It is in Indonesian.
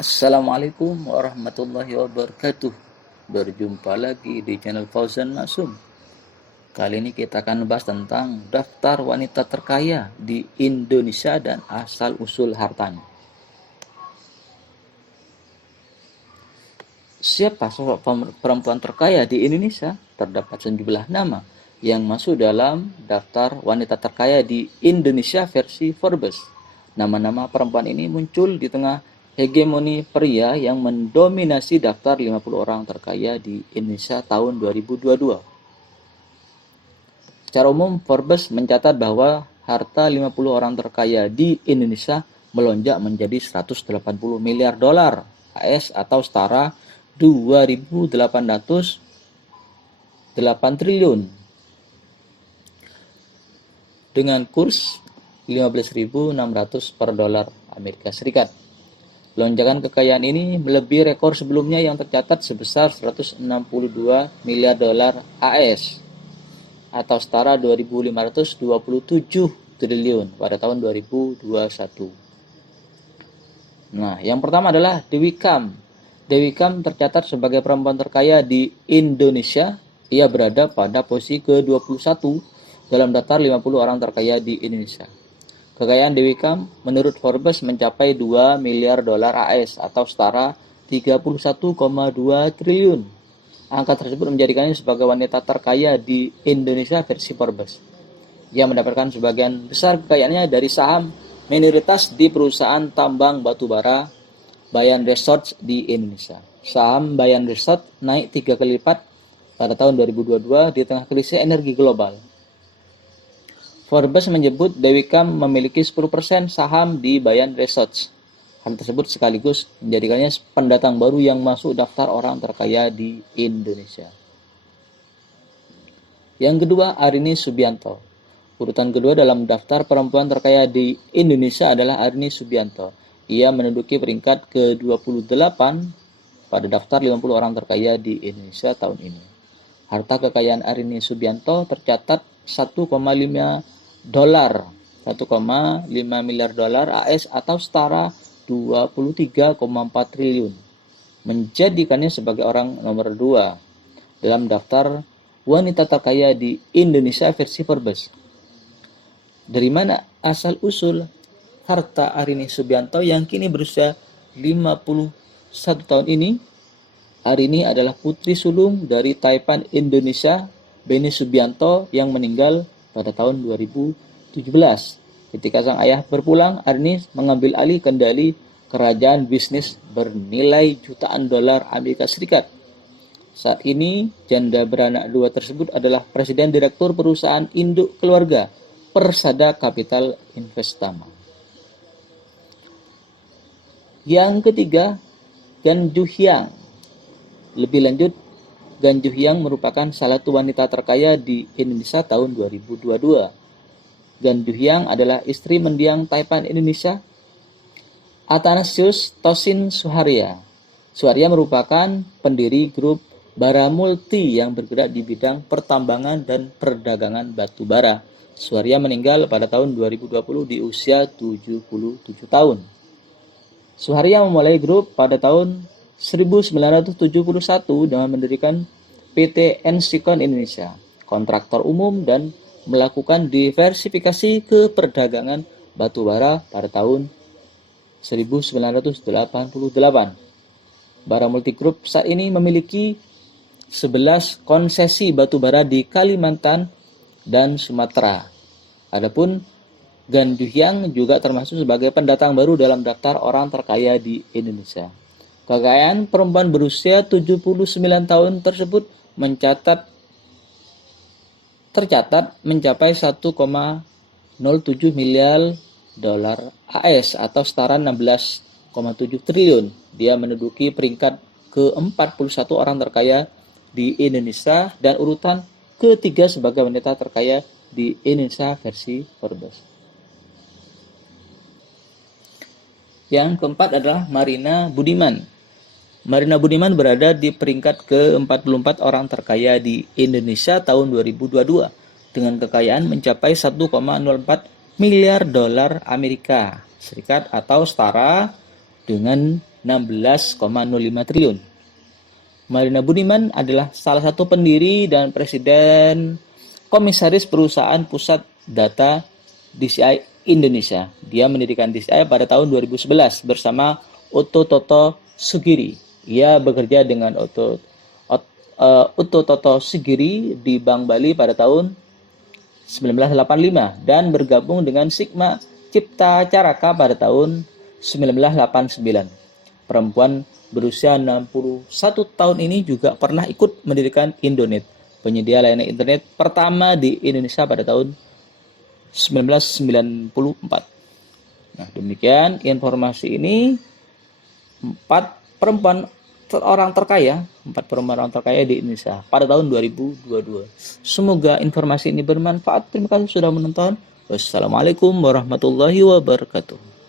Assalamualaikum warahmatullahi wabarakatuh. Berjumpa lagi di channel Fauzan Masum. Kali ini kita akan membahas tentang daftar wanita terkaya di Indonesia dan asal-usul hartanya. Siapa sosok perempuan terkaya di Indonesia? Terdapat sejumlah nama yang masuk dalam daftar wanita terkaya di Indonesia versi Forbes. Nama-nama perempuan ini muncul di tengah hegemoni pria yang mendominasi daftar 50 orang terkaya di Indonesia tahun 2022. Secara umum, Forbes mencatat bahwa harta 50 orang terkaya di Indonesia melonjak menjadi 180 miliar dolar AS atau setara 2.808 triliun dengan kurs 15.600 per dolar Amerika Serikat. Lonjakan kekayaan ini melebihi rekor sebelumnya yang tercatat sebesar 162 miliar dolar AS atau setara 2.527 triliun pada tahun 2021. Nah, yang pertama adalah Dewi Kam. Dewi Kam tercatat sebagai perempuan terkaya di Indonesia. Ia berada pada posisi ke-21 dalam daftar 50 orang terkaya di Indonesia. Kekayaan Dewi Kam menurut Forbes mencapai 2 miliar dolar AS atau setara 31,2 triliun. Angka tersebut menjadikannya sebagai wanita terkaya di Indonesia versi Forbes. Ia mendapatkan sebagian besar kekayaannya dari saham minoritas di perusahaan tambang batubara Bayan Resource di Indonesia. Saham Bayan Resource naik 3 kali lipat pada tahun 2022 di tengah krisis energi global. Forbes menyebut Dewi Kam memiliki 10% saham di Bayan Resource. Hal tersebut sekaligus menjadikannya pendatang baru yang masuk daftar orang terkaya di Indonesia. Yang kedua, Arini Subianto. Urutan kedua dalam daftar perempuan terkaya di Indonesia adalah Arini Subianto. Ia menduduki peringkat ke-28 pada daftar 50 orang terkaya di Indonesia tahun ini. Harta kekayaan Arini Subianto tercatat 1,5 miliar dolar AS atau setara 23,4 triliun, menjadikannya sebagai orang nomor 2 dalam daftar wanita terkaya di Indonesia versi Forbes. Dari mana asal usul harta Arini Subianto yang kini berusia 51 tahun ini? Arini adalah putri sulung dari Taipan Indonesia Beni Subianto yang meninggal pada tahun 2017. Ketika sang ayah berpulang, Arini mengambil alih kendali kerajaan bisnis bernilai jutaan dolar Amerika Serikat. Saat ini, janda beranak dua tersebut adalah Presiden Direktur Perusahaan Induk Keluarga Persada Capital Investama. Yang ketiga, Gan Juhyang. Lebih lanjut, Gan Juhyang merupakan salah satu wanita terkaya di Indonesia tahun 2022. Gan Juhyang adalah istri mendiang Taipan Indonesia, Athanasius Tosin Suharya. Suharya merupakan pendiri grup Bara Multi yang bergerak di bidang pertambangan dan perdagangan batu bara. Suharya meninggal pada tahun 2020 di usia 77 tahun. Suharya memulai grup pada tahun 1971 dengan mendirikan PT Ensikon Indonesia, kontraktor umum, dan melakukan diversifikasi ke perdagangan batu bara pada tahun 1988. Bara Multi Group saat ini memiliki 11 konsesi batu bara di Kalimantan dan Sumatera. Adapun Gan Juhyang juga termasuk sebagai pendatang baru dalam daftar orang terkaya di Indonesia. Kekayaan perempuan berusia 79 tahun tersebut tercatat mencapai 1,07 miliar dolar AS atau setara 16,7 triliun. Dia menduduki peringkat ke-41 orang terkaya di Indonesia dan urutan ketiga sebagai wanita terkaya di Indonesia versi Forbes. Yang keempat adalah Marina Budiman. Marina Budiman berada di peringkat ke-44 orang terkaya di Indonesia tahun 2022 dengan kekayaan mencapai 1,04 miliar dolar Amerika Serikat atau setara dengan 16,05 triliun. Marina Budiman adalah salah satu pendiri dan presiden komisaris perusahaan pusat data DCI Indonesia. Dia mendirikan DCI pada tahun 2011 bersama Otto Toto Sugiri. Ia bekerja dengan Otto Toto Sugiri di Bank Bali pada tahun 1985 dan bergabung dengan Sigma Cipta Caraka pada tahun 1989. Perempuan berusia 61 tahun ini juga pernah ikut mendirikan Indonet, penyedia layanan internet pertama di Indonesia pada tahun 1994. Nah, demikian informasi ini. Empat perempuan orang terkaya di Indonesia pada tahun 2022. Semoga informasi ini bermanfaat. Terima kasih sudah menonton. Wassalamualaikum warahmatullahi wabarakatuh.